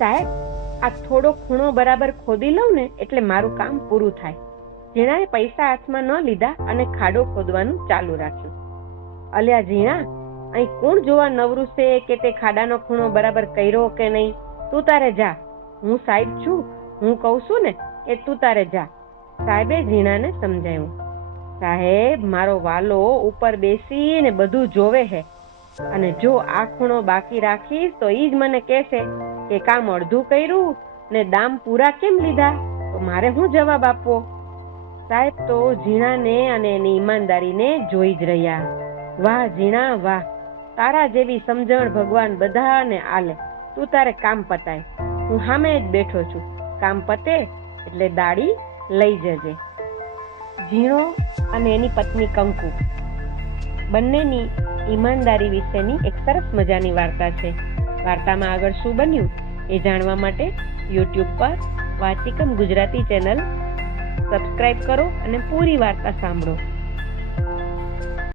સાહેબ, આ થોડો ખૂણો બરાબર ખોદી લઉં ને એટલે મારું કામ પૂરું થાય. ઝીણાએ પૈસા હાથમાં ન લીધા અને ખાડો ખોદવાનું ચાલુ રાખ્યું. અલ્યા ઝીણા, અહીં કોણ જોવા નવરું છે કે તે ખાડાનો ખૂણો બરાબર કર્યો કે નહીં? તું તારે જા, હું સાહેબ છું, હું કહું છું ને કે તું તારે જા. સાહેબે ઝીણાને સમજાવ્યું. સાહેબ, મારો વાલો ઉપર બેસીને બધું જોવે છે, અને જો આ ખૂણો બાકી રાખીશ તો ઈ જ મને કહેશે કે કામ અડધું કર્યું ને દામ પૂરા કેમ લીધા, તો મારે શું જવાબ આપવો? સાહેબ તો ઝીણાને અને એની ઈમાનદારીને જોઈ જ રહ્યા. વાહ ઝીણા વાહ, તારા જેવી સમજણ ભગવાન બધાને આલે. તું તારે કામ પતાય, હું સામે જ બેઠો છું. કામ પતે એટલે દાડી લઈ જજે. ઝીણો અને એની પત્ની કંકુ બંનેની ઈમાનદારી વિશેની એક સરસ મજાની વાર્તા છે. વાર્તામાં આગળ શું બન્યું એ જાણવા માટે YouTube પર વાચિકમ ગુજરાતી ચેનલ સબસ્ક્રાઇબ કરો અને પૂરી વાર્તા સાંભળો.